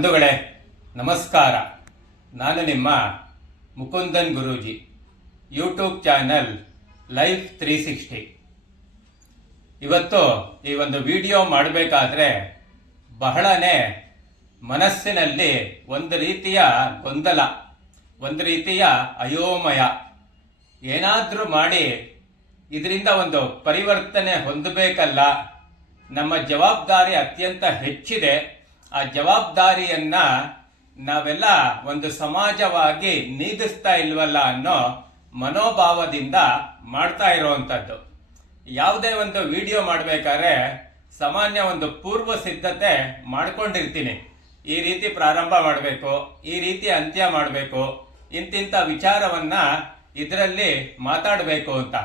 ಬಂಧುಗಳೇ, ನಮಸ್ಕಾರ. ನಾನು ನಿಮ್ಮ Mukundan Guruji. YouTube channel Life three sixty. ಇವತ್ತು ಈ ಒಂದು ವಿಡಿಯೋ ಮಾಡಬೇಕಾದ್ರೆ ಬಹಳನೇ ಮನಸ್ಸಿನಲ್ಲಿ ಒಂದು ರೀತಿಯ ಗೊಂದಲ, ಒಂದು ರೀತಿಯ ಅಯೋಮಯ. ಏನಾದರೂ ಮಾಡಿ ಇದರಿಂದ ಒಂದು ಪರಿವರ್ತನೆ ಹೊಂದಬೇಕಲ್ಲ. ನಮ್ಮ ಜವಾಬ್ದಾರಿ ಅತ್ಯಂತ ಹೆಚ್ಚಿದೆ. ಆ ಜವಾಬ್ದಾರಿಯನ್ನ ನಾವೆಲ್ಲ ಒಂದು ಸಮಾಜವಾಗಿ ನೀಗಿಸ್ತಾ ಇಲ್ವಲ್ಲ ಅನ್ನೋ ಮನೋಭಾವದಿಂದ ಮಾಡ್ತಾ ಇರುವಂಥದ್ದು. ಯಾವುದೇ ಒಂದು ವಿಡಿಯೋ ಮಾಡಬೇಕಾದ್ರೆ ಸಾಮಾನ್ಯ ಒಂದು ಪೂರ್ವ ಸಿದ್ಧತೆ ಮಾಡ್ಕೊಂಡಿರ್ತೀನಿ. ಈ ರೀತಿ ಪ್ರಾರಂಭ ಮಾಡಬೇಕು, ಈ ರೀತಿ ಅಂತ್ಯ ಮಾಡಬೇಕು ಇಂತಿಂಥ ವಿಚಾರವನ್ನ ಇದರಲ್ಲಿ ಮಾತಾಡಬೇಕು ಅಂತ.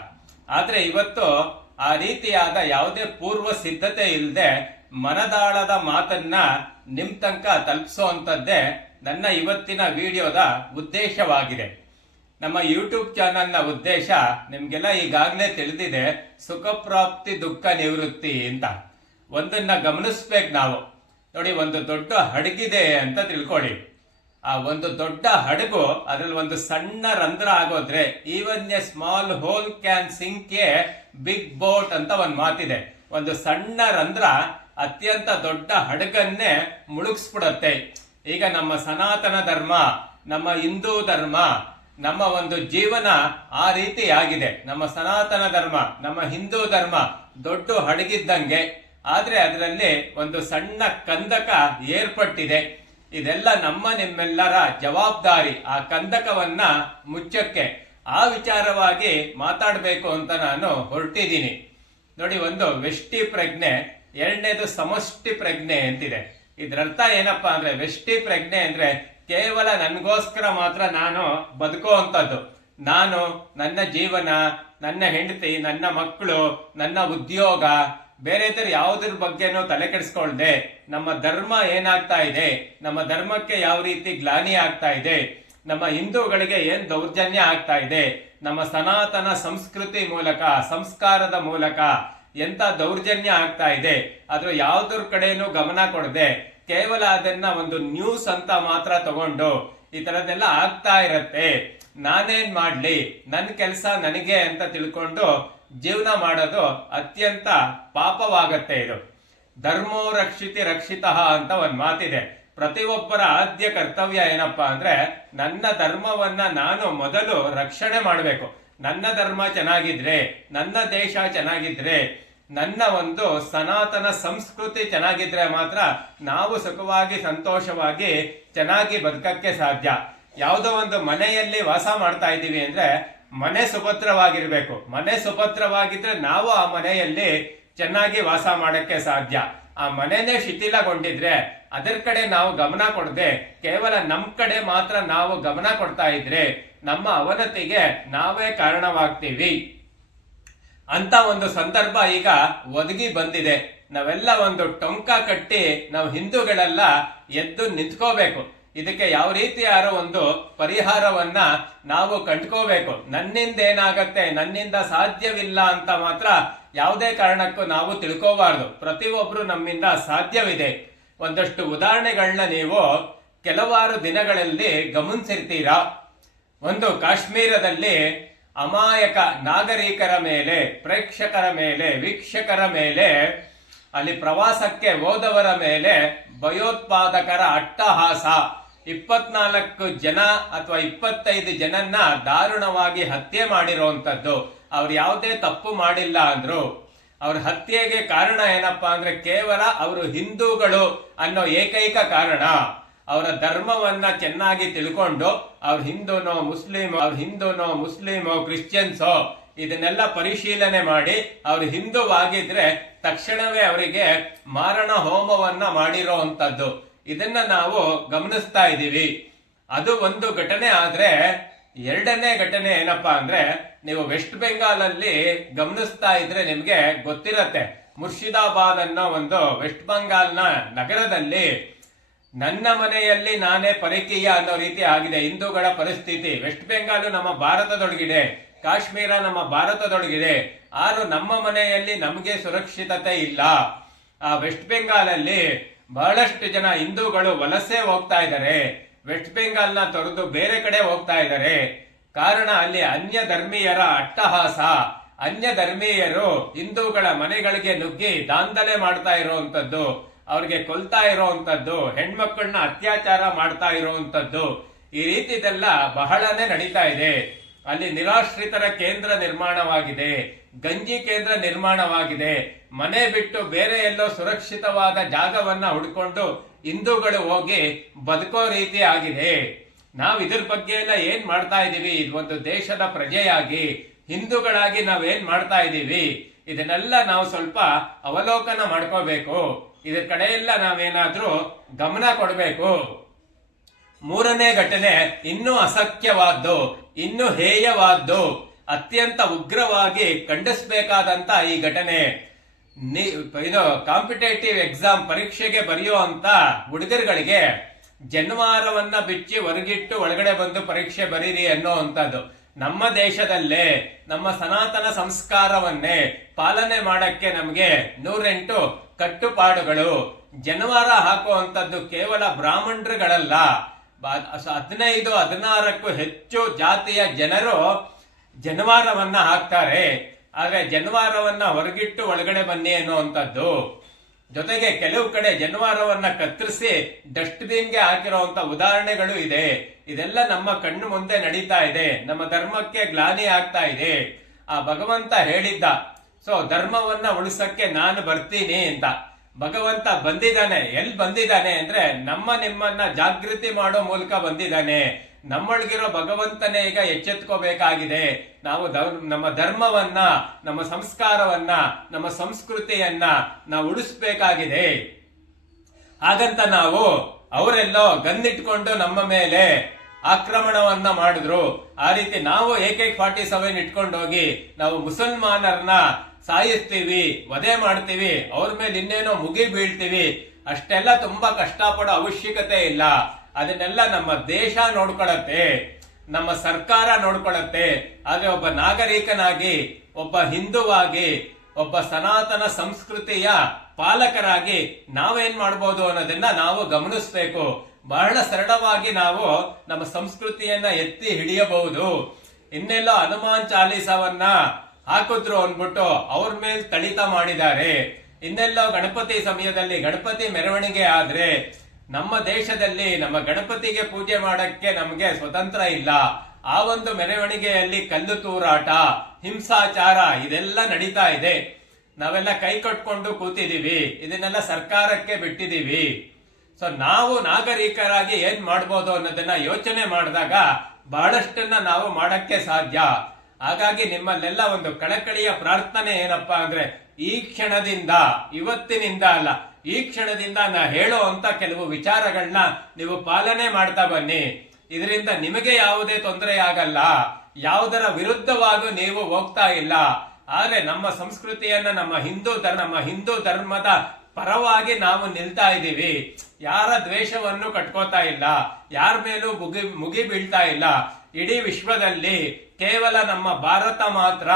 ಆದರೆ ಇವತ್ತು ಆ ರೀತಿಯಾದ ಯಾವುದೇ ಪೂರ್ವ ಸಿದ್ಧತೆ ಇಲ್ಲದೆ ಮನದಾಳದ ಮಾತನ್ನ ನಿಮ್ ತನಕ ತಲುಪಿಸುವಂಥದ್ದೇ ನನ್ನ ಇವತ್ತಿನ ವಿಡಿಯೋದ ಉದ್ದೇಶವಾಗಿದೆ. ನಮ್ಮ ಯೂಟ್ಯೂಬ್ ಚಾನಲ್ನ ಉದ್ದೇಶ ನಿಮಗೆಲ್ಲ ಈಗಾಗಲೇ ತಿಳಿದಿದೆ ಸುಖ ಪ್ರಾಪ್ತಿ ದುಃಖ ನಿವೃತ್ತಿ ಅಂತ. ಒಂದನ್ನ ಗಮನಿಸ್ಬೇಕು ನಾವು. ನೋಡಿ, ಒಂದು ದೊಡ್ಡ ಹಡಗಿದೆ ಅಂತ ತಿಳ್ಕೊಳ್ಳಿ. ಆ ಒಂದು ದೊಡ್ಡ ಹಡಗು ಅದ್ರಲ್ಲಿ ಒಂದು ಸಣ್ಣ ರಂಧ್ರ ಆಗೋದ್ರೆ even a small hole can sink a big boat ಅಂತ ಒಂದು ಮಾತಿದೆ. ಒಂದು ಸಣ್ಣ ರಂಧ್ರ ಅತ್ಯಂತ ದೊಡ್ಡ ಹಡಗನ್ನೇ ಮುಳುಗಿಸ್ಬಿಡತ್ತೆ. ಈಗ ನಮ್ಮ ಸನಾತನ ಧರ್ಮ, ನಮ್ಮ ಹಿಂದೂ ಧರ್ಮ, ನಮ್ಮ ಒಂದು ಜೀವನ ಆ ರೀತಿ ಆಗಿದೆ. ನಮ್ಮ ಸನಾತನ ಧರ್ಮ, ನಮ್ಮ ಹಿಂದೂ ಧರ್ಮ ದೊಡ್ಡ ಹಡಗಿದ್ದಂಗೆ. ಆದರೆ ಅದರಲ್ಲಿ ಒಂದು ಸಣ್ಣ ಕಂದಕ ಏರ್ಪಟ್ಟಿದೆ. ಇದೆಲ್ಲ ನಮ್ಮ ನಿಮ್ಮೆಲ್ಲರ ಜವಾಬ್ದಾರಿ. ಆ ಕಂದಕವನ್ನ ಮುಚ್ಚಕ್ಕೆ ಆ ವಿಚಾರವಾಗಿ ಮಾತಾಡಬೇಕು ಅಂತ ನಾನು ಹೊರಟಿದ್ದೀನಿ. ನೋಡಿ, ಒಂದು ವೆಷ್ಟಿ ಪ್ರಜ್ಞೆ ಎರಡನೇದು ಸಮಷ್ಟಿ ಪ್ರಜ್ಞೆ ಅಂತಿದೆ. ಇದ್ರರ್ಥ ಏನಪ್ಪಾ ಅಂದ್ರೆ ವೆಷ್ಟಿ ಪ್ರಜ್ಞೆ ಅಂದ್ರೆ ಕೇವಲ ನನಗೋಸ್ಕರ ಮಾತ್ರ ನಾನು ಬದುಕೋ ಅಂತದ್ದು ನಾನು, ನನ್ನ ಜೀವನ, ನನ್ನ ಹೆಂಡತಿ, ನನ್ನ ಮಕ್ಕಳು, ನನ್ನ ಉದ್ಯೋಗ ಬೇರೆ ಇದ್ರ ಯಾವುದ್ರ ಬಗ್ಗೆನೂ ತಲೆ ಕೆಡಿಸ್ಕೊಳ್ದೆ. ನಮ್ಮ ಧರ್ಮ ಏನಾಗ್ತಾ ಇದೆ, ನಮ್ಮ ಧರ್ಮಕ್ಕೆ ಯಾವ ರೀತಿ ಗ್ಲಾನಿ ಆಗ್ತಾ ಇದೆ, ನಮ್ಮ ಹಿಂದೂಗಳಿಗೆ ಏನ್ ದೌರ್ಜನ್ಯ ಆಗ್ತಾ ಇದೆ, ನಮ್ಮ ಸನಾತನ ಸಂಸ್ಕೃತಿ ಮೂಲಕ, ಸಂಸ್ಕಾರದ ಮೂಲಕ ಎಂತ ದೌರ್ಜನ್ಯ ಆಗ್ತಾ ಇದೆ, ಅದ್ರ ಯಾವುದ್ರ ಕಡೆಯೂ ಗಮನ ಕೊಡದೆ, ಕೇವಲ ಅದನ್ನ ಒಂದು ನ್ಯೂಸ್ ಅಂತ ಮಾತ್ರ ತಗೊಂಡು ಈ ತರದೆಲ್ಲ ಆಗ್ತಾ ಇರತ್ತೆ. ನಾನೇನ್ ಮಾಡ್ಲಿ? ನನ್ನ ಕೆಲಸ ನನಗೆ ಅಂತ ತಿಳ್ಕೊಂಡು ಜೀವನ ಮಾಡೋದು ಅತ್ಯಂತ ಪಾಪವಾಗತ್ತೆ ಇದು. ಧರ್ಮೋ ರಕ್ಷಿತಿ ರಕ್ಷಿತ ಅಂತ ಒಂದು ಮಾತಿದೆ. ಪ್ರತಿಯೊಬ್ಬರ ಆದ್ಯ ಕರ್ತವ್ಯ ಏನಪ್ಪಾ ಅಂದ್ರೆ, ನನ್ನ ಧರ್ಮವನ್ನ ನಾನು ಮೊದಲು ರಕ್ಷಣೆ ಮಾಡಬೇಕು. ನನ್ನ ಧರ್ಮ ಚೆನ್ನಾಗಿದ್ರೆ, ನನ್ನ ದೇಶ ಚೆನ್ನಾಗಿದ್ರೆ ನನ್ನ ಒಂದು ಸನಾತನ ಸಂಸ್ಕೃತಿ ಚೆನ್ನಾಗಿದ್ರೆ ಮಾತ್ರ ನಾವು ಸುಖವಾಗಿ ಸಂತೋಷವಾಗಿ ಚೆನ್ನಾಗಿ ಬದುಕಕ್ಕೆ ಸಾಧ್ಯ. ಯಾವುದೋ ಒಂದು ಮನೆಯಲ್ಲಿ ವಾಸ ಮಾಡ್ತಾ ಇದ್ದೀವಿ ಅಂದ್ರೆ ಮನೆ ಸುಭದ್ರವಾಗಿರ್ಬೇಕು. ಮನೆ ಸುಭದ್ರವಾಗಿದ್ರೆ ನಾವು ಆ ಮನೆಯಲ್ಲಿ ಚೆನ್ನಾಗಿ ವಾಸ ಮಾಡಕ್ಕೆ ಸಾಧ್ಯ. ಆ ಮನೆನೇ ಶಿಥಿಲಗೊಂಡಿದ್ರೆ ಅದರ ಕಡೆ ನಾವು ಗಮನ ಕೊಡದೆ, ಕೇವಲ ನಮ್ಮ ಕಡೆ ಮಾತ್ರ ನಾವು ಗಮನ ಕೊಡ್ತಾ ಇದ್ರೆ ನಮ್ಮ ಅವನತಿಗೆ ನಾವೇ ಕಾರಣವಾಗ್ತೀವಿ. ಅಂತ ಒಂದು ಸಂದರ್ಭ ಈಗ ಒದಗಿ ಬಂದಿದೆ. ನಾವೆಲ್ಲ ಒಂದು ಟೊಂಕ ಕಟ್ಟಿ ನಾವು ಹಿಂದೂಗಳೆಲ್ಲ ಎದ್ದು ನಿಂತ್ಕೋಬೇಕು. ಇದಕ್ಕೆ ಯಾವ ರೀತಿಯಾದ ಒಂದು ಪರಿಹಾರವನ್ನ ನಾವು ಕಂಡ್ಕೋಬೇಕು. ನನ್ನಿಂದ ಏನಾಗತ್ತೆ ನನ್ನಿಂದ ಸಾಧ್ಯವಿಲ್ಲ ಅಂತ ಮಾತ್ರ ಯಾವುದೇ ಕಾರಣಕ್ಕೂ ನಾವು ತಿಳ್ಕೋಬಾರ್ದು. ಪ್ರತಿಯೊಬ್ರು ನಮ್ಮಿಂದ ಸಾಧ್ಯವಿದೆ. ಒಂದಷ್ಟು ಉದಾಹರಣೆಗಳನ್ನ ನೀವು ಕೆಲವಾರು ದಿನಗಳಲ್ಲಿ ಗಮನಿಸಿರ್ತೀರಾ? ಒಂದು ಕಾಶ್ಮೀರದಲ್ಲಿ ಅಮಾಯಕ ನಾಗರಿಕರ ಮೇಲೆ, ಪ್ರೇಕ್ಷಕರ ಮೇಲೆ, ವೀಕ್ಷಕರ ಮೇಲೆ, ಅಲ್ಲಿ ಪ್ರವಾಸಕ್ಕೆ ಹೋದವರ ಮೇಲೆ ಭಯೋತ್ಪಾದಕರ ಅಟ್ಟಹಾಸ. ಇಪ್ಪತ್ನಾಲ್ಕು ಜನ ಅಥವಾ ಇಪ್ಪತ್ತೈದು ಜನನ್ನ ದಾರುಣವಾಗಿ ಹತ್ಯೆ ಮಾಡಿರುವಂತದ್ದು ಅವ್ರು ಯಾವುದೇ ತಪ್ಪು ಮಾಡಿಲ್ಲ ಅಂದ್ರು. ಅವ್ರ ಹತ್ಯೆಗೆ ಕಾರಣ ಏನಪ್ಪಾ ಅಂದ್ರೆ ಕೇವಲ ಅವರು ಹಿಂದೂಗಳು ಅನ್ನೋ ಏಕೈಕ ಕಾರಣ. ಅವರ ಧರ್ಮವನ್ನ ಚೆನ್ನಾಗಿ ತಿಳ್ಕೊಂಡು ಅವ್ರ ಹಿಂದೂನೋ ಮುಸ್ಲಿಮ್, ಅವ್ರ ಹಿಂದೂನೋ ಮುಸ್ಲಿಮೋ, ಕ್ರಿಶ್ಚಿಯನ್ಸೋ ಇದನ್ನೆಲ್ಲ ಪರಿಶೀಲನೆ ಮಾಡಿ ಅವ್ರು ಹಿಂದೂವಾಗಿದ್ರೆ ತಕ್ಷಣವೇ ಅವರಿಗೆ ಮಾರಣ ಹೋಮವನ್ನ ಮಾಡಿರೋ ಅಂತದ್ದು ಇದನ್ನ ನಾವು ಗಮನಿಸ್ತಾ ಇದ್ದೀವಿ. ಅದು ಒಂದು ಘಟನೆ ಆದ್ರೆ ಎರಡನೇ ಘಟನೆ ಏನಪ್ಪಾ ಅಂದ್ರೆ ನೀವು ವೆಸ್ಟ್ ಬೆಂಗಾಲ್ ಅಲ್ಲಿ ಗಮನಿಸ್ತಾ ಇದ್ರೆ ನಿಮ್ಗೆ ಗೊತ್ತಿರತ್ತೆ. ಮುರ್ಷಿದಾಬಾದ್ ಅನ್ನೋ ಒಂದು ವೆಸ್ಟ್ ಬೆಂಗಾಲ್ನ ನಗರದಲ್ಲಿ ನನ್ನ ಮನೆಯಲ್ಲಿ ನಾನೇ ಪರಕೀಯ ಅನ್ನೋ ರೀತಿ ಆಗಿದೆ. ಹಿಂದೂಗಳ ಪರಿಸ್ಥಿತಿ ವೆಸ್ಟ್ ಬೆಂಗಾಲ್ ನಮ್ಮ ಭಾರತದೊಳಗಿದೆ, ಕಾಶ್ಮೀರ ನಮ್ಮ ಭಾರತದೊಳಗಿದೆ. ಆರು ನಮ್ಮ ಮನೆಯಲ್ಲಿ ನಮಗೆ ಸುರಕ್ಷಿತತೆ ಇಲ್ಲ. ಆ ವೆಸ್ಟ್ ಬೆಂಗಾಲ್ ಅಲ್ಲಿ ಬಹಳಷ್ಟು ಜನ ಹಿಂದೂಗಳು ವಲಸೆ ಹೋಗ್ತಾ ಇದ್ದಾರೆ. ವೆಸ್ಟ್ ಬೆಂಗಾಲ್ನ ತೊರೆದು ಬೇರೆ ಕಡೆ ಹೋಗ್ತಾ ಇದ್ದಾರೆ. ಕಾರಣ ಅಲ್ಲಿ ಅನ್ಯ ಧರ್ಮೀಯರ ಅಟ್ಟಹಾಸ, ಅನ್ಯ ಧರ್ಮೀಯರು ಹಿಂದೂಗಳ ಮನೆಗಳಿಗೆ ನುಗ್ಗಿ ದಾಂಧಲೆ ಮಾಡ್ತಾ ಇರುವಂತದ್ದು ಅವ್ರಿಗೆ ಕೊಲ್ತಾ ಇರೋವಂಥದ್ದು ಹೆಣ್ಮಕ್ಳನ್ನ ಅತ್ಯಾಚಾರ ಮಾಡ್ತಾ ಇರೋವಂಥದ್ದು ಈ ರೀತಿದೆಲ್ಲ ಬಹಳನೇ ನಡೀತಾ ಇದೆ. ಅಲ್ಲಿ ನಿರಾಶ್ರಿತರ ಕೇಂದ್ರ ನಿರ್ಮಾಣವಾಗಿದೆ, ಗಂಜಿ ಕೇಂದ್ರ ನಿರ್ಮಾಣವಾಗಿದೆ. ಮನೆ ಬಿಟ್ಟು ಬೇರೆ ಎಲ್ಲೋ ಸುರಕ್ಷಿತವಾದ ಜಾಗವನ್ನ ಹುಡ್ಕೊಂಡು ಹಿಂದೂಗಳು ಹೋಗಿ ಬದುಕೋ ರೀತಿ ಆಗಿದೆ. ನಾವು ಇದ್ರ ಬಗ್ಗೆ ಎಲ್ಲ ಏನ್ ಮಾಡ್ತಾ ಇದೀವಿ? ಇದೊಂದು ದೇಶದ ಪ್ರಜೆಯಾಗಿ, ಹಿಂದೂಗಳಾಗಿ ನಾವ್ ಏನ್ ಮಾಡ್ತಾ ಇದೀವಿ? ಇದನ್ನೆಲ್ಲ ನಾವು ಸ್ವಲ್ಪ ಅವಲೋಕನ ಮಾಡ್ಕೋಬೇಕು. ಇದ್ರ ಕಡೆಯೆಲ್ಲ ನಾವೇನಾದರೂ ಗಮನ ಕೊಡಬೇಕು. ಮೂರನೇ ಘಟನೆ ಇನ್ನೂ ಅಸಖ್ಯವಾದ್ದು, ಇನ್ನೂ ಹೇಯವಾದ್ದು, ಅತ್ಯಂತ ಉಗ್ರವಾಗಿ ಖಂಡಿಸಬೇಕಾದಂತ ಈ ಘಟನೆ. ಇದು ಕಾಂಪಿಟೇಟಿವ್ ಎಕ್ಸಾಮ್ ಪರೀಕ್ಷೆಗೆ ಬರೆಯೋ ಅಂತ ಹುಡುಗರುಗಳಿಗೆ ಜನ್ವಾರವನ್ನ ಬಿಚ್ಚಿ ಹೊರಗಿಟ್ಟು ಒಳಗಡೆ ಬಂದು ಪರೀಕ್ಷೆ ಬರೀರಿ ಅನ್ನೋ ಅಂತದ್ದು ನಮ್ಮ ದೇಶದಲ್ಲೇ, ನಮ್ಮ ಸನಾತನ ಸಂಸ್ಕಾರವನ್ನೇ ಪಾಲನೆ ಮಾಡಕ್ಕೆ ನಮಗೆ ನೂರೆಂಟು ಕಟ್ಟುಪಾಡುಗಳು ಜನವಾರ ಹಾಕುವಂಥದ್ದು ಕೇವಲ ಬ್ರಾಹ್ಮಣರುಗಳಲ್ಲ. ಹದಿನೈದು, ಹದಿನಾರಕ್ಕೂ ಹೆಚ್ಚು ಜಾತಿಯ ಜನರು ಜನವಾರವನ್ನ ಹಾಕ್ತಾರೆ. ಆದರೆ ಜನವಾರವನ್ನ ಹೊರಗಿಟ್ಟು ಒಳಗಡೆ ಬನ್ನಿ ಅನ್ನುವಂಥದ್ದು. ಜೊತೆಗೆ ಕೆಲವು ಕಡೆ ಜನವಾರವನ್ನ ಕತ್ತರಿಸಿ ಡಸ್ಟ್ಬಿನ್ಗೆ ಹಾಕಿರುವಂತ ಉದಾಹರಣೆಗಳು ಇದೆ. ಇದೆಲ್ಲ ನಮ್ಮ ಕಣ್ಣು ಮುಂದೆ ನಡೀತಾ ಇದೆ. ನಮ್ಮ ಧರ್ಮಕ್ಕೆ ಗ್ಲಾನಿ ಆಗ್ತಾ ಇದೆ. ಆ ಭಗವಂತ ಹೇಳಿದ್ದ ಸೊ ಧರ್ಮವನ್ನ ಉಳಿಸಕ್ಕೆ ನಾನು ಬರ್ತೀನಿ ಅಂತ. ಭಗವಂತ ಬಂದಿದ್ದಾನೆ. ಎಲ್ಲಿ ಬಂದಿದ್ದಾನೆ ಅಂದ್ರೆ ನಮ್ಮ ನಿಮ್ಮನ್ನ ಜಾಗೃತಿ ಮಾಡೋ ಮೂಲಕ ಬಂದಿದ್ದಾನೆ. ನಮ್ಮೊಳಗಿರೋ ಭಗವಂತನೇ ಈಗ ಎಚ್ಚೆತ್ಕೋಬೇಕಾಗಿದೆ. ನಾವು ನಮ್ಮ ಧರ್ಮವನ್ನ, ನಮ್ಮ ಸಂಸ್ಕಾರವನ್ನ, ನಮ್ಮ ಸಂಸ್ಕೃತಿಯನ್ನ ನಾವು ಉಳಿಸ್ಬೇಕಾಗಿದೆ. ಹಾಗಂತ ನಾವು ಅವರೆಲ್ಲೋ ಗನ್ನಿಟ್ಕೊಂಡು ನಮ್ಮ ಮೇಲೆ ಆಕ್ರಮಣವನ್ನ ಮಾಡಿದ್ರು. ಆ ರೀತಿ ನಾವು ಏಕೆ ಫಾರ್ಟಿ ಸೆವೆನ್ ಇಟ್ಕೊಂಡೋಗಿ ನಾವು ಮುಸಲ್ಮಾನರನ್ನ ಸಾಯಿಸ್ತೀವಿ ವಧೆ ಮಾಡ್ತೀವಿ, ಅವ್ರ ಮೇಲೆ ಇನ್ನೇನೋ ಮುಗಿ ಬೀಳ್ತೀವಿ, ಅಷ್ಟೆಲ್ಲ ತುಂಬಾ ಕಷ್ಟಪಡೋ ಅವಶ್ಯಕತೆ ಇಲ್ಲ. ಅದನ್ನೆಲ್ಲ ನಮ್ಮ ದೇಶ ನೋಡ್ಕೊಳತ್ತೆ, ನಮ್ಮ ಸರ್ಕಾರ ನೋಡ್ಕೊಳತ್ತೆ. ಆದ್ರೆ ಒಬ್ಬ ನಾಗರಿಕನಾಗಿ, ಒಬ್ಬ ಹಿಂದುವಾಗಿ, ಒಬ್ಬ ಸನಾತನ ಸಂಸ್ಕೃತಿಯ ಪಾಲಕರಾಗಿ ನಾವೇನ್ ಮಾಡ್ಬೋದು ಅನ್ನೋದನ್ನ ನಾವು ಗಮನಿಸ್ಬೇಕು. ಬಹಳ ಸರಳವಾಗಿ ನಾವು ನಮ್ಮ ಸಂಸ್ಕೃತಿಯನ್ನ ಎತ್ತಿ ಹಿಡಿಯಬಹುದು. ಇನ್ನೆಲ್ಲೋ ಹನುಮಾನ್ ಚಾಲೀಸವನ್ನ ಹಾಕಿದ್ರು ಅಂದ್ಬಿಟ್ಟು ಅವ್ರ ಮೇಲೆ ತಳಿತ ಮಾಡಿದ್ದಾರೆ. ಇನ್ನೆಲ್ಲೋ ಗಣಪತಿ ಸಮಯದಲ್ಲಿ, ಗಣಪತಿ ಮೆರವಣಿಗೆ ಆದ್ರೆ ನಮ್ಮ ದೇಶದಲ್ಲಿ ನಮ್ಮ ಗಣಪತಿಗೆ ಪೂಜೆ ಮಾಡಕ್ಕೆ ನಮಗೆ ಸ್ವತಂತ್ರ ಇಲ್ಲ. ಆ ಒಂದು ಮೆರವಣಿಗೆಯಲ್ಲಿ ಕಲ್ಲು ತೂರಾಟ, ಹಿಂಸಾಚಾರ ಇದೆಲ್ಲ ನಡೀತಾ ಇದೆ. ನಾವೆಲ್ಲ ಕೈ ಕಟ್ಕೊಂಡು ಕೂತಿದೀವಿ. ಇದನ್ನೆಲ್ಲ ಸರ್ಕಾರಕ್ಕೆ ಬಿಟ್ಟಿದೀವಿ. ಸೊ ನಾವು ನಾಗರಿಕರಾಗಿ ಏನ್ ಮಾಡ್ಬೋದು ಅನ್ನೋದನ್ನ ಯೋಚನೆ ಮಾಡಿದಾಗ ಬಹಳಷ್ಟನ್ನ ನಾವು ಮಾಡಕ್ಕೆ ಸಾಧ್ಯ. ಹಾಗಾಗಿ ನಿಮ್ಮಲ್ಲೆಲ್ಲ ಒಂದು ಕಳಕಳಿಯ ಪ್ರಾರ್ಥನೆ ಏನಪ್ಪಾ ಅಂದ್ರೆ, ಈ ಕ್ಷಣದಿಂದ, ಇವತ್ತಿನಿಂದ ಅಲ್ಲ, ಈ ಕ್ಷಣದಿಂದ ನಾ ಹೇಳೋ ಅಂತ ಕೆಲವು ವಿಚಾರಗಳನ್ನ ನೀವು ಪಾಲನೆ ಮಾಡ್ತಾ ಬನ್ನಿ. ಇದರಿಂದ ನಿಮಗೆ ಯಾವುದೇ ತೊಂದರೆ ಆಗಲ್ಲ ಯಾವುದರ ವಿರುದ್ಧವಾಗಿ ನೀವು ಹೋಗ್ತಾ ಇಲ್ಲ. ಆದ್ರೆ ನಮ್ಮ ಸಂಸ್ಕೃತಿಯನ್ನ, ನಮ್ಮ ಹಿಂದೂ ಧರ್ಮ ನಮ್ಮ ಹಿಂದೂ ಧರ್ಮದ ಪರವಾಗಿ ನಾವು ನಿಲ್ತಾ ಇದ್ದೀವಿ. ಯಾರ ದ್ವೇಷವನ್ನು ಕಟ್ಕೋತಾ ಇಲ್ಲ. ಯಾರ ಮೇಲೂ ಮುಗಿ ಮುಗಿ ಬೀಳ್ತಾ ಇಲ್ಲ. ಇಡೀ ವಿಶ್ವದಲ್ಲಿ ಕೇವಲ ನಮ್ಮ ಭಾರತ ಮಾತ್ರ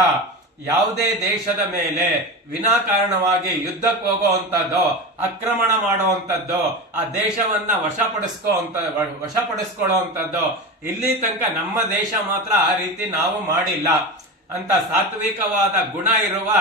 ಯಾವುದೇ ದೇಶದ ಮೇಲೆ ವಿನಾಕಾರಣವಾಗಿ ಯುದ್ಧಕ್ಕೆ ಹೋಗುವಂತದ್ದು ಆಕ್ರಮಣ ಮಾಡುವಂಥದ್ದು, ಆ ದೇಶವನ್ನ ವಶಪಡಿಸ್ಕೋ ಅಂತ, ವಶಪಡಿಸ್ಕೊಳ್ಳುವಂಥದ್ದು, ಇಲ್ಲಿ ತನಕ ನಮ್ಮ ದೇಶ ಮಾತ್ರ ಆ ರೀತಿ ನಾವು ಮಾಡಿಲ್ಲ. ಅಂತ ಸಾತ್ವಿಕವಾದ ಗುಣ ಇರುವ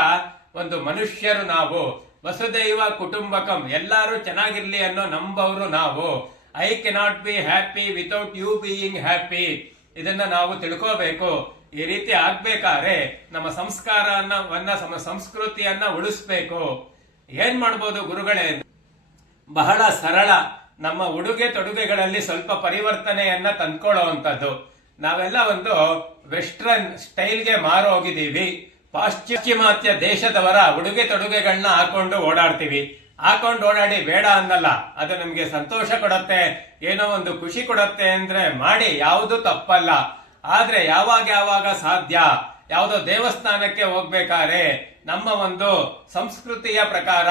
ಒಂದು ಮನುಷ್ಯರು ನಾವು. ವಸುದೈವ ಕುಟುಂಬಕಂ, ಎಲ್ಲರೂ ಚೆನ್ನಾಗಿರ್ಲಿ ಅನ್ನೋ ನಂಬವರು ನಾವು. I cannot be happy without you being happy ಇದನ್ನ ನಾವು ತಿಳ್ಕೋಬೇಕು. ಈ ರೀತಿ ಆಗ್ಬೇಕಾದ್ರೆ ನಮ್ಮ ಸಂಸ್ಕಾರವನ್ನ ನಮ್ಮ ಸಂಸ್ಕೃತಿಯನ್ನ ಉಳಿಸ್ಬೇಕು. ಏನ್ ಮಾಡ್ಬೋದು ಗುರುಗಳೇ? ಬಹಳ ಸರಳ. ನಮ್ಮ ಉಡುಗೆ ತೊಡುಗೆಗಳಲ್ಲಿ ಸ್ವಲ್ಪ ಪರಿವರ್ತನೆಯನ್ನ ತಂದ್ಕೊಳ್ಳುವಂಥದ್ದು. ನಾವೆಲ್ಲ ಒಂದು ವೆಸ್ಟರ್ನ್ ಸ್ಟೈಲ್ಗೆ ಮಾರೋಗಿದ್ದೀವಿ. ಪಾಶ್ಚಿಮಾತ್ಯ ದೇಶದವರ ಉಡುಗೆ ತೊಡುಗೆಗಳನ್ನ ಹಾಕೊಂಡು ಓಡಾಡ್ತೀವಿ. ಹಾಕೊಂಡು ಓಡಾಡಿ ಬೇಡ ಅನ್ನಲ್ಲ. ಅದು ನಮಗೆ ಸಂತೋಷ ಕೊಡತ್ತೆ, ಏನೋ ಒಂದು ಖುಷಿ ಕೊಡತ್ತೆ ಅಂದ್ರೆ ಮಾಡಿ ಯಾವುದು ತಪ್ಪಲ್ಲ. ಆದ್ರೆ ಯಾವಾಗ ಯಾವಾಗ ಸಾಧ್ಯ? ಯಾವುದೋ ದೇವಸ್ಥಾನಕ್ಕೆ ಹೋಗ್ಬೇಕಾದ್ರೆ ನಮ್ಮ ಒಂದು ಸಂಸ್ಕೃತಿಯ ಪ್ರಕಾರ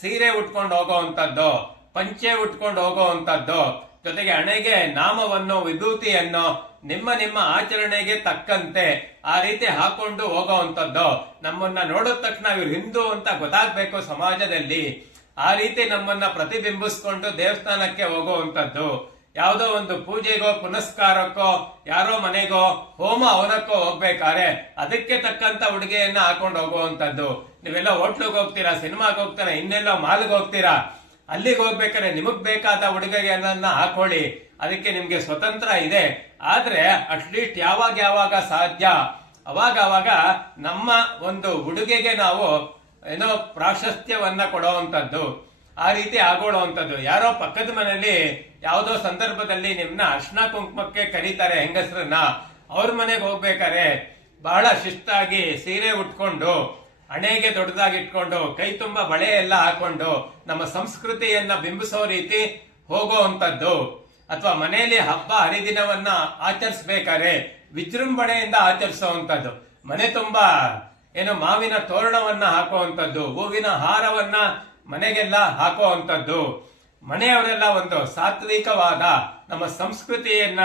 ಸೀರೆ ಉಟ್ಕೊಂಡು ಹೋಗೋವಂಥದ್ದು ಪಂಚೆ ಉಟ್ಕೊಂಡು ಹೋಗೋವಂಥದ್ದು ಜೊತೆಗೆ ಹಣೆಗೆ, ನಾಮವನ್ನು, ವಿಭೂತಿಯನ್ನು, ನಿಮ್ಮ ನಿಮ್ಮ ಆಚರಣೆಗೆ ತಕ್ಕಂತೆ ಆ ರೀತಿ ಹಾಕೊಂಡು ಹೋಗೋವಂಥದ್ದು ನಮ್ಮನ್ನ ನೋಡಿದ ತಕ್ಷಣ ಇವ್ರು ಹಿಂದೂ ಅಂತ ಗೊತ್ತಾಗ್ಬೇಕು ಸಮಾಜದಲ್ಲಿ. ಆ ರೀತಿ ನಮ್ಮನ್ನ ಪ್ರತಿಬಿಂಬಿಸ್ಕೊಂಡು ದೇವಸ್ಥಾನಕ್ಕೆ ಹೋಗುವಂತದ್ದು ಯಾವುದೋ ಒಂದು ಪೂಜೆಗೋ, ಪುನಸ್ಕಾರಕ್ಕೋ, ಯಾರೋ ಮನೆಗೋ, ಹೋಮ ಅವನಕ್ಕೋ ಹೋಗ್ಬೇಕಾದ್ರೆ ಅದಕ್ಕೆ ತಕ್ಕಂತ ಉಡುಗೆಯನ್ನ ಹಾಕೊಂಡು ಹೋಗುವಂತದ್ದು ನೀವೆಲ್ಲ ಹೋಟ್ಲಿಗೆ ಹೋಗ್ತೀರಾ, ಸಿನಿಮಾಗೆ ಹೋಗ್ತೀರಾ, ಇನ್ನೆಲ್ಲೋ ಮಾಲ್ಗೆ ಹೋಗ್ತೀರಾ? ಅಲ್ಲಿಗೆ ಹೋಗ್ಬೇಕಾದ್ರೆ ನಿಮಗ್ ಬೇಕಾದ ಉಡುಗೆಯನ್ನ ಹಾಕೊಳ್ಳಿ. ಅದಕ್ಕೆ ನಿಮ್ಗೆ ಸ್ವತಂತ್ರ ಇದೆ. ಆದ್ರೆ ಅಟ್ಲೀಸ್ಟ್ ಯಾವಾಗ ಯಾವಾಗ ಸಾಧ್ಯ? ಅವಾಗ ಅವಾಗ ನಮ್ಮ ಒಂದು ಉಡುಗೆಗೆ ನಾವು ಏನೋ ಪ್ರಾಶಸ್ತ್ಯವನ್ನ ಕೊಡುವಂತದ್ದು ಆ ರೀತಿ ಆಗೋಳುವಂಥದ್ದು. ಯಾರೋ ಪಕ್ಕದ ಮನೆಯಲ್ಲಿ ಯಾವುದೋ ಸಂದರ್ಭದಲ್ಲಿ ನಿಮ್ಮನ್ನ ಅರ್ಶನ ಕುಂಕುಮಕ್ಕೆ ಕರೀತಾರೆ ಹೆಂಗಸರನ್ನ. ಅವ್ರ ಮನೆಗೆ ಹೋಗ್ಬೇಕಾರೆ ಬಹಳ ಶಿಸ್ತಾಗಿ ಸೀರೆ ಉಟ್ಕೊಂಡು, ಹಣೆಗೆ ದೊಡ್ಡದಾಗಿ ಇಟ್ಕೊಂಡು ಕೈ ತುಂಬ ಬಳೆ ಎಲ್ಲ ಹಾಕೊಂಡು ನಮ್ಮ ಸಂಸ್ಕೃತಿಯನ್ನ ಬಿಂಬಿಸೋ ರೀತಿ ಹೋಗುವಂಥದ್ದು. ಅಥವಾ ಮನೆಯಲ್ಲಿ ಹಬ್ಬ ಹರಿದಿನವನ್ನ ಆಚರಿಸ್ಬೇಕಾದ್ರೆ ವಿಜೃಂಭಣೆಯಿಂದ ಆಚರಿಸುವಂಥದ್ದು. ಮನೆ ತುಂಬಾ ಏನು ಮಾವಿನ ತೋರಣವನ್ನ ಹಾಕುವಂಥದ್ದು, ಹೂವಿನ ಹಾರವನ್ನ ಮನೆಗೆಲ್ಲ ಹಾಕುವಂಥದ್ದು. ಮನೆಯವರೆಲ್ಲ ಒಂದು ಸಾತ್ವಿಕವಾದ ನಮ್ಮ ಸಂಸ್ಕೃತಿಯನ್ನ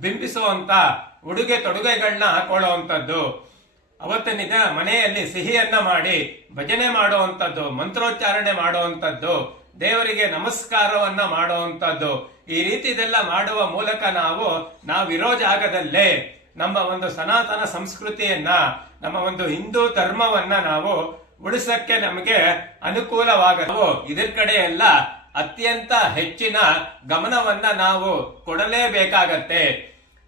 ಬಿಂಬಿಸುವಂತ ಉಡುಗೆ ತೊಡುಗೆಗಳನ್ನ ಹಾಕೊಳ್ಳುವಂಥದ್ದು. ಅವತ್ತಿನ ಮನೆಯಲ್ಲಿ ಸಿಹಿಯನ್ನ ಮಾಡಿ ಭಜನೆ ಮಾಡುವಂಥದ್ದು, ಮಂತ್ರೋಚ್ಚಾರಣೆ ಮಾಡುವಂಥದ್ದು, ದೇವರಿಗೆ ನಮಸ್ಕಾರವನ್ನ ಮಾಡುವಂಥದ್ದು. ಈ ರೀತಿ ಇದೆಲ್ಲ ಮಾಡುವ ಮೂಲಕ ನಾವು ನಾವಿರೋ ಜಾಗದಲ್ಲೇ ನಮ್ಮ ಒಂದು ಸನಾತನ ಸಂಸ್ಕೃತಿಯನ್ನ ನಮ್ಮ ಒಂದು ಹಿಂದೂ ಧರ್ಮವನ್ನ ನಾವು ಉಳಿಸಕ್ಕೆ ನಮಗೆ ಅನುಕೂಲವಾಗ ಇದ್ರ ಕಡೆ ಎಲ್ಲ ಅತ್ಯಂತ ಹೆಚ್ಚಿನ ಗಮನವನ್ನ ನಾವು ಕೊಡಲೇಬೇಕಾಗತ್ತೆ.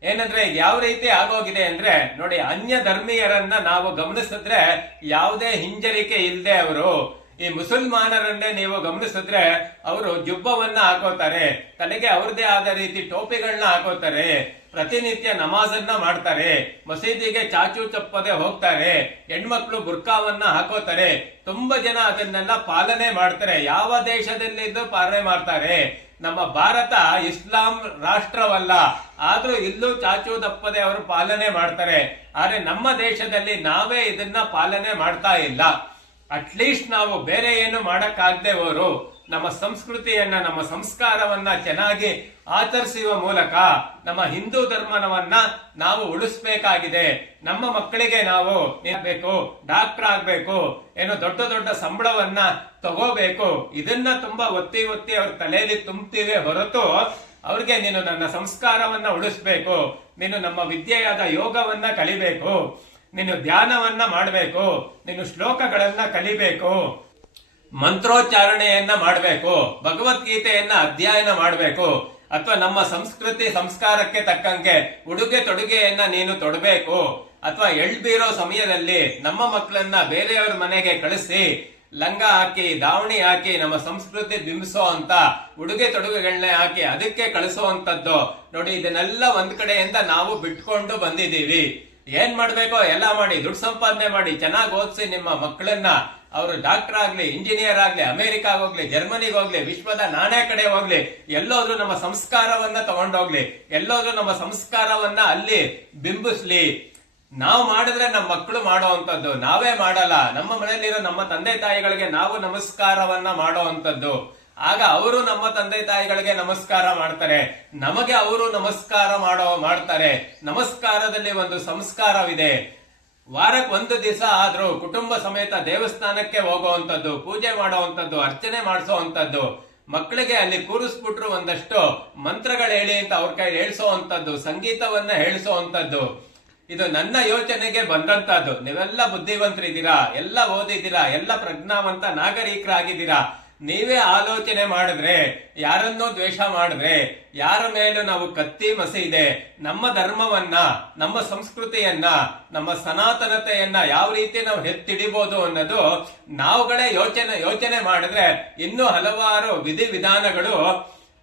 ಏನಂದ್ರೆ ಯಾವ ರೀತಿ ಆಗೋಗಿದೆ ಅಂದ್ರೆ ನೋಡಿ ಅನ್ಯ ಧರ್ಮೀಯರನ್ನ ನಾವು ಗಮನಿಸಿದ್ರೆ ಯಾವುದೇ ಹಿಂಜರಿಕೆ ಇಲ್ಲದೆ ಅವರು. ಈ ಮುಸಲ್ಮಾನರನ್ನೇ ನೀವು ಗಮನಿಸಿದ್ರೆ ಅವರು ಜುಬ್ಬವನ್ನ ಹಾಕೋತಾರೆ, ತಲೆಗೆ ಅವ್ರದೇ ಆದ ರೀತಿ ಟೋಪಿಗಳನ್ನ ಹಾಕೋತಾರೆ. ಪ್ರತಿನಿತ್ಯ ನಮಾಜನ್ನ ಮಾಡ್ತಾರೆ. ಮಸೀದಿಗೆ ಚಾಚು ಚಪ್ಪದೆ ಹೋಗ್ತಾರೆ. ಹೆಣ್ಮಕ್ಳು ಬುರ್ಕಾವನ್ನ ಹಾಕೋತಾರೆ. ತುಂಬಾ ಜನ ಅದನ್ನೆಲ್ಲ ಪಾಲನೆ ಮಾಡ್ತಾರೆ. ಯಾವ ದೇಶದಲ್ಲಿದ್ದು ಪಾಲನೆ ಮಾಡ್ತಾರೆ. ನಮ್ಮ ಭಾರತ ಇಸ್ಲಾಂ ರಾಷ್ಟ್ರವಲ್ಲ. ಆದ್ರೂ ಇಲ್ಲೂ ಚಾಚು ದಪ್ಪದೆ ಅವರು ಪಾಲನೆ ಮಾಡ್ತಾರೆ. ಆದ್ರೆ ನಮ್ಮ ದೇಶದಲ್ಲಿ ನಾವೇ ಇದನ್ನ ಪಾಲನೆ ಮಾಡ್ತಾ ಇಲ್ಲ. ಅಟ್ಲೀಸ್ಟ್ ನಾವು ಬೇರೆ ಏನು ಮಾಡಕ್ಕಾಗದೆ ಅವರು ನಮ್ಮ ಸಂಸ್ಕೃತಿಯನ್ನ, ನಮ್ಮ ಸಂಸ್ಕಾರವನ್ನ ಚೆನ್ನಾಗಿ ಆಚರಿಸುವ ಮೂಲಕ ನಮ್ಮ ಹಿಂದೂ ಧರ್ಮವನ್ನ ನಾವು ಉಳಿಸ್ಬೇಕಾಗಿದೆ. ನಮ್ಮ ಮಕ್ಕಳಿಗೆ ನಾವು ಬೇಕು ಡಾಕ್ಟರ್ ಆಗ್ಬೇಕು, ಏನು ದೊಡ್ಡ ದೊಡ್ಡ ಸಂಬಳವನ್ನ ತಗೋಬೇಕು. ಇದನ್ನ ತುಂಬಾ ಒತ್ತಿ ಒತ್ತಿ ಅವ್ರ ತಲೆಯಲ್ಲಿ ತುಂಬ್ತೀವಿ ಹೊರತು ಅವ್ರಿಗೆ ನೀನು ನನ್ನ ಸಂಸ್ಕಾರವನ್ನ ಉಳಿಸ್ಬೇಕು. ನೀನು ನಮ್ಮ ವಿದ್ಯೆಯಾದ ಯೋಗವನ್ನ ಕಲಿಬೇಕು. ನೀನು ಧ್ಯಾನವನ್ನ ಮಾಡಬೇಕು. ನೀನು ಶ್ಲೋಕಗಳನ್ನ ಕಲಿಬೇಕು. ಮಂತ್ರೋಚ್ಚಾರಣೆಯನ್ನ ಮಾಡಬೇಕು, ಭಗವದ್ಗೀತೆಯನ್ನ ಅಧ್ಯಯನ ಮಾಡಬೇಕು, ಅಥವಾ ನಮ್ಮ ಸಂಸ್ಕೃತಿ ಸಂಸ್ಕಾರಕ್ಕೆ ತಕ್ಕಂಗೆ ಉಡುಗೆ ತೊಡುಗೆಯನ್ನ ನೀನು ತೊಡಬೇಕು, ಅಥವಾ ಎಳ್ಬೀರೋ ಸಮಯದಲ್ಲಿ ನಮ್ಮ ಮಕ್ಕಳನ್ನ ಬೇರೆಯವ್ರ ಮನೆಗೆ ಕಳಿಸಿ, ಲಂಗ ಹಾಕಿ, ದಾವಣಿ ಹಾಕಿ, ನಮ್ಮ ಸಂಸ್ಕೃತಿ ಬಿಂಬಿಸೋ ಅಂತ ಉಡುಗೆ ತೊಡುಗೆಗಳನ್ನ ಹಾಕಿ ಅದಕ್ಕೆ ಕಳಿಸೋ ಅಂತದ್ದು, ನೋಡಿ ಇದನ್ನೆಲ್ಲ ಒಂದ್ ಕಡೆಯಿಂದ ನಾವು ಬಿಟ್ಕೊಂಡು ಬಂದಿದ್ದೀವಿ. ಏನ್ ಮಾಡ್ಬೇಕೋ ಎಲ್ಲ ಮಾಡಿ, ದುಡ್ಡು ಸಂಪಾದನೆ ಮಾಡಿ, ಚೆನ್ನಾಗಿ ಓದಿಸಿ ನಿಮ್ಮ ಮಕ್ಕಳನ್ನ. ಅವರು ಡಾಕ್ಟರ್ ಆಗ್ಲಿ ಇಂಜಿನಿಯರ್ ಆಗ್ಲಿ ಅಮೆರಿಕಾ ಹೋಗ್ಲಿ, ಜರ್ಮನಿಗೆ ಹೋಗ್ಲಿ, ವಿಶ್ವದ ನಾನೇ ಕಡೆ ಹೋಗ್ಲಿ, ಎಲ್ಲೋದ್ರು ನಮ್ಮ ಸಂಸ್ಕಾರವನ್ನ ತಗೊಂಡೋಗ್ಲಿ, ಎಲ್ಲೋದ್ರು ನಮ್ಮ ಸಂಸ್ಕಾರವನ್ನ ಅಲ್ಲಿ ಬಿಂಬಿಸ್ಲಿ. ನಾವು ಮಾಡಿದ್ರೆ ನಮ್ಮ ಮಕ್ಕಳು ಮಾಡುವಂತದ್ದು ನಾವೇ ಮಾಡಲ್ಲ. ನಮ್ಮ ಮನೆಯಲ್ಲಿರೋ ನಮ್ಮ ತಂದೆ ತಾಯಿಗಳಿಗೆ ನಾವು ನಮಸ್ಕಾರವನ್ನ ಮಾಡುವಂತದ್ದು ಆಗ ಅವರು ನಮ್ಮ ತಂದೆ ತಾಯಿಗಳಿಗೆ ನಮಸ್ಕಾರ ಮಾಡ್ತಾರೆ. ನಮಗೆ ಅವರು ನಮಸ್ಕಾರ ಮಾಡೋ, ಮಾಡ್ತಾರೆ. ನಮಸ್ಕಾರದಲ್ಲಿ ಒಂದು ಸಂಸ್ಕಾರವಿದೆ. ವಾರಕ್ಕೆ ಒಂದು ದಿವಸ ಆದ್ರೂ ಕುಟುಂಬ ಸಮೇತ ದೇವಸ್ಥಾನಕ್ಕೆ ಹೋಗುವಂಥದ್ದು, ಪೂಜೆ ಮಾಡುವಂಥದ್ದು, ಅರ್ಚನೆ ಮಾಡಿಸುವಂತದ್ದು ಮಕ್ಕಳಿಗೆ ಅಲ್ಲಿ ಕೂರಿಸ್ಬಿಟ್ರು ಒಂದಷ್ಟು ಮಂತ್ರಗಳು ಹೇಳಿ ಅಂತ ಅವ್ರ ಕೈ ಹೇಳಿಸೋವಂಥದ್ದು, ಸಂಗೀತವನ್ನ ಹೇಳಿಸೋವಂಥದ್ದು. ಇದು ನನ್ನ ಯೋಚನೆಗೆ ಬಂದಂತಹದ್ದು ನೀವೆಲ್ಲ ಬುದ್ಧಿವಂತರಿದ್ದೀರಾ? ಎಲ್ಲ ಓದಿದ್ದೀರಾ? ಎಲ್ಲ ಪ್ರಜ್ಞಾವಂತ ನಾಗರಿಕರಾಗಿದ್ದೀರಾ? ನೀವೇ ಆಲೋಚನೆ ಮಾಡಿದ್ರೆ, ಯಾರನ್ನೋ ದ್ವೇಷ ಮಾಡಿದ್ರೆ, ಯಾರ ಮೇಲೂ ನಾವು ಕತ್ತಿ ಮಸೀದೆ ನಮ್ಮ ಧರ್ಮವನ್ನ, ನಮ್ಮ ಸಂಸ್ಕೃತಿಯನ್ನ, ನಮ್ಮ ಸನಾತನತೆಯನ್ನ ಯಾವ ರೀತಿ ನಾವು ಎತ್ತಿಡಿಬಹುದು ಅನ್ನೋದು ನಾವುಗಳೇ ಯೋಚನೆ ಯೋಚನೆ ಮಾಡಿದ್ರೆ ಇನ್ನೂ ಹಲವಾರು ವಿಧಿವಿಧಾನಗಳು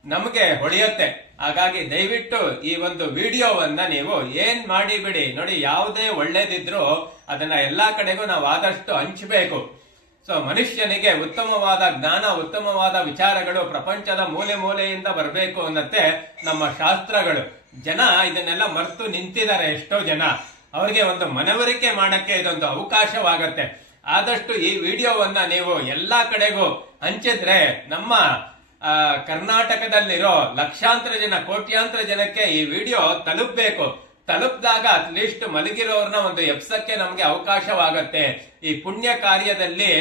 ನಮಗೆ ಹೊಳೆಯುತ್ತೆ. ಹಾಗಾಗಿ ದಯವಿಟ್ಟು ಈ ಒಂದು ವಿಡಿಯೋವನ್ನ ನೀವು ಏನ್ ಮಾಡಿಬಿಡಿ, ನೋಡಿ ಯಾವುದೇ ಒಳ್ಳೇದಿದ್ರು ಅದನ್ನ ಎಲ್ಲಾ ಕಡೆಗೂ ನಾವು ಆದಷ್ಟು ಹಂಚಬೇಕು. ಸೊ ಮನುಷ್ಯನಿಗೆ ಉತ್ತಮವಾದ ಜ್ಞಾನ, ಉತ್ತಮವಾದ ವಿಚಾರಗಳು ಪ್ರಪಂಚದ ಮೂಲೆ ಮೂಲೆಯಿಂದ ಬರಬೇಕು ಅನ್ನತ್ತೆ ನಮ್ಮ ಶಾಸ್ತ್ರಗಳು. ಜನ ಇದನ್ನೆಲ್ಲ ಮರೆತು ನಿಂತಿದ್ದಾರೆ, ಎಷ್ಟೋ ಜನ. ಅವರಿಗೆ ಒಂದು ಮನವರಿಕೆ ಮಾಡಕ್ಕೆ ಇದೊಂದು ಅವಕಾಶವಾಗತ್ತೆ. ಆದಷ್ಟು ಈ ವಿಡಿಯೋವನ್ನ ನೀವು ಎಲ್ಲಾ ಕಡೆಗೂ ಹಂಚಿದ್ರೆ ನಮ್ಮ ಕರ್ನಾಟಕದಲ್ಲಿರೋ ಲಕ್ಷಾಂತರ ಜನ, ಕೋಟ್ಯಾಂತರ ಜನಕ್ಕೆ ಈ ವಿಡಿಯೋ ತಲುಪಬೇಕು. ತಲುಪಿದಾಗ ಅಟ್ಲೀಸ್ಟ್ ಮಲಗಿರೋರ್ನ ಒಂದು ಎಪ್ಸಕ್ಕೆ ನಮಗೆ ಅವಕಾಶವಾಗತ್ತೆ. ಈ ಪುಣ್ಯ ಕಾರ್ಯದಲ್ಲಿ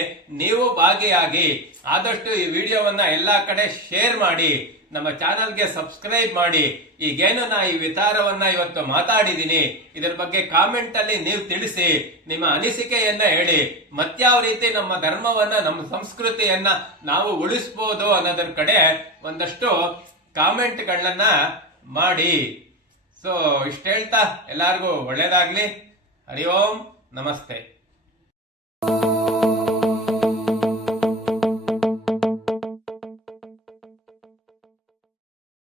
ನೀವು ಭಾಗಿಯಾಗಿ ಆದಷ್ಟು ಈ ವಿಡಿಯೋವನ್ನ ಎಲ್ಲಾ ಕಡೆ ಶೇರ್ ಮಾಡಿ, ನಮ್ಮ ಚಾನಲ್ಗೆ ಸಬ್ಸ್ಕ್ರೈಬ್ ಮಾಡಿ. ಈಗೇನು ನಾ ಈ ವಿಚಾರವನ್ನ ಇವತ್ತು ಮಾತಾಡಿದ್ದೀನಿ ಇದರ ಬಗ್ಗೆ ಕಾಮೆಂಟ್ ಅಲ್ಲಿ ನೀವು ತಿಳಿಸಿ, ನಿಮ್ಮ ಅನಿಸಿಕೆಯನ್ನ ಹೇಳಿ. ಮತ್ಯಾವ ರೀತಿ ನಮ್ಮ ಧರ್ಮವನ್ನ, ನಮ್ಮ ಸಂಸ್ಕೃತಿಯನ್ನ ನಾವು ಉಳಿಸ್ಬೋದು ಅನ್ನೋದ್ರ ಕಡೆ ಒಂದಷ್ಟು ಕಾಮೆಂಟ್ಗಳನ್ನ ಮಾಡಿ. ಸೊ ಇಷ್ಟ ಹೇಳ್ತಾ ಎಲ್ಲಾರ್ಗೂ ಒಳ್ಳೇದಾಗ್ಲಿ. ಹರಿ ಓಂ ನಮಸ್ತೆ.